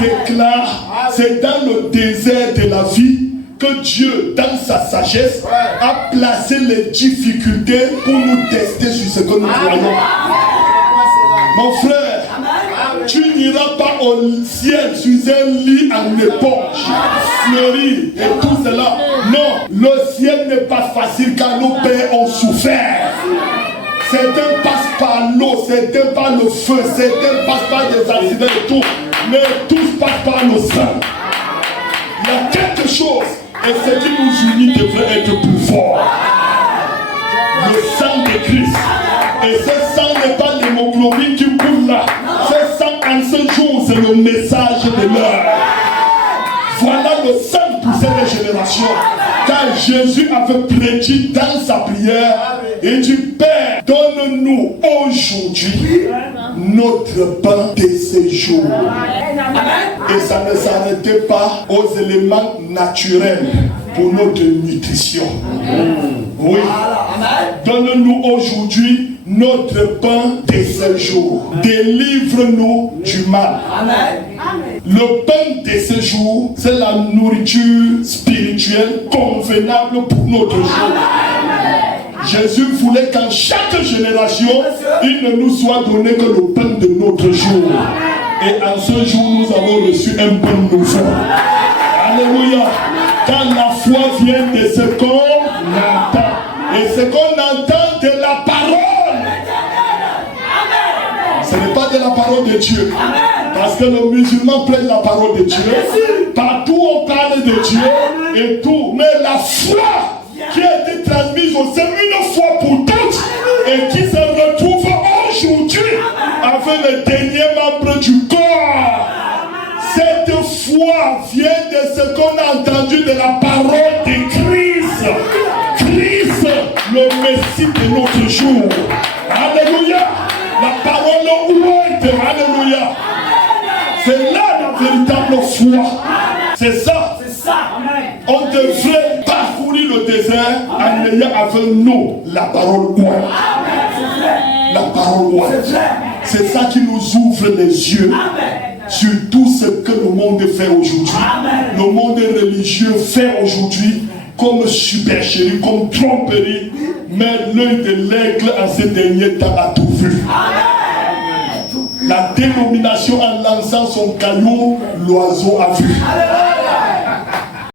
déclare, c'est dans le désert de la vie que Dieu, dans sa sagesse, a placé les difficultés pour nous tester sur ce que nous croyons. Mon frère, tu n'iras pas au ciel sur un lit en éponge, fleuri et tout cela. Non, le ciel n'est pas facile car nos pères ont souffert. Certains passent par l'eau, certains par le feu, certains passent par des accidents et tout. Mais tous passent par le sang. Il y a quelque chose, et ce qui nous unit devrait être plus fort. Le sang de Christ. Et ce sang n'est pas l'hémoglobine qui coule là. Ce sang en ce jour, c'est le message de l'heure. Voilà le sang pour cette génération. Car Jésus avait prédit dans sa prière, et dit, Père, donne-nous aujourd'hui notre pain de ce jour. Et ça ne s'arrêtait pas aux éléments naturels pour notre nutrition. Oui. Donne-nous aujourd'hui notre pain de ce jour. Délivre-nous du mal. Le pain de ce jour, c'est la nourriture spirituelle convenable pour notre jour. Jésus voulait qu'en chaque génération, il ne nous soit donné que le pain de notre jour. Et en ce jour, nous avons reçu un pain nouveau. Alléluia. Quand la foi vient de ce qu'on entend. Et ce qu'on entend de la parole. Ce n'est pas de la parole de Dieu. Parce que le musulman prête la parole de Dieu. Partout on parle de Dieu et tout. Mais la foi qui a été transmise au sein une fois pour toutes et qui se retrouve aujourd'hui avec les derniers membres du corps. Cette foi vient de ce qu'on a entendu de la parole de Christ. Christ, le Messie de notre jour. Alléluia. La parole ouette. Alléluia. C'est là la véritable foi. C'est ça. On devrait parcourir le désert en ayant avec nous la parole ouette. La parole ouette. C'est ça qui nous ouvre les yeux sur tout ce que le monde fait aujourd'hui. Le monde religieux fait aujourd'hui comme supercherie, comme tromperie, mais l'œil de l'aigle en ces derniers temps a tout vu. La dénomination en lançant son caillou, l'oiseau a vu.